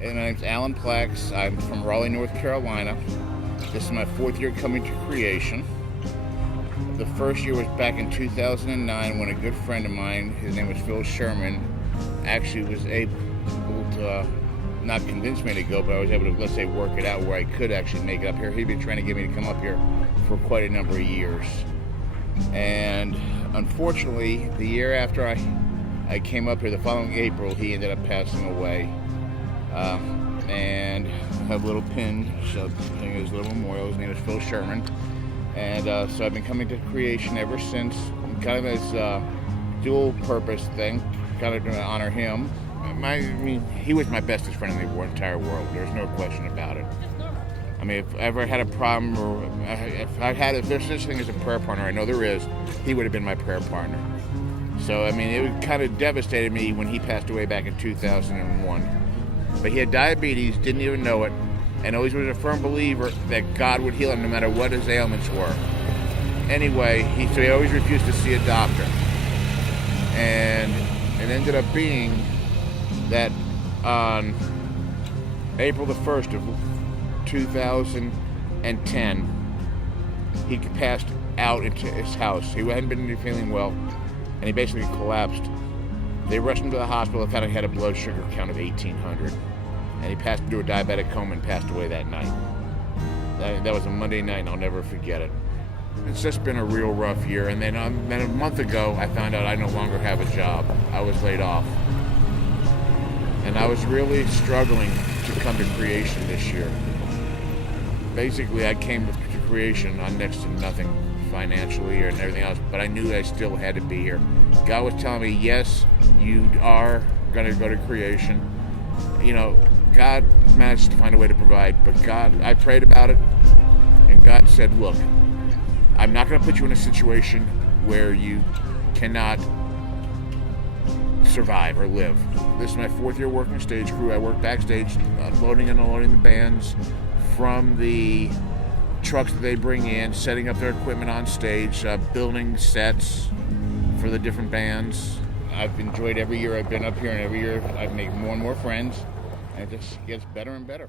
And my name's Alan Plaks. I'm from Raleigh, North Carolina. This is my 4th year coming to Creation. The first year was back in 2009 when a good friend of mine, his name was Phil Sherman, actually was able to not convince me to go, but I was able to, let's say, work it out where I could actually make it up here. He'd been trying to get me to come up here for quite a number of years. And unfortunately, the year after I came up here, the following April, he ended up passing away. And I have a little pin, so his little memorial. His name is Phil Sherman. And so I've been coming to Creation ever since, kind of as a dual purpose thing, kind of to honor him. He was my bestest friend in the entire world. There's no question about it. I mean, if I ever had a problem, or if there's such a thing as a prayer partner, I know there is, he would have been my prayer partner. So, I mean, it kind of devastated me when he passed away back in 2001. But he had diabetes, didn't even know it, and always was a firm believer that God would heal him no matter what his ailments were. Anyway, so he always refused to see a doctor. And it ended up being that on April the 1st of 2010, he passed out into his house. He hadn't been feeling well, and he basically collapsed. They rushed him to the hospital and found he had a blood sugar count of 1,800. And he passed into a diabetic coma and passed away that night. That was a Monday night, and I'll never forget it. It's just been a real rough year. And then a month ago, I found out I no longer have a job. I was laid off. And I was really struggling to come to Creation this year. Basically, I came to Creation on next to nothing financially and everything else, but I knew I still had to be here. God was telling me, yes, you are going to go to Creation. You know, God managed to find a way to provide, but I prayed about it, and God said, look, I'm not going to put you in a situation where you cannot survive or live. This is my 4th year working stage crew. I work backstage, loading and unloading the bands from the trucks that they bring in, setting up their equipment on stage, building sets for the different bands. I've enjoyed every year I've been up here, and every year I've made more and more friends, and it just gets better and better.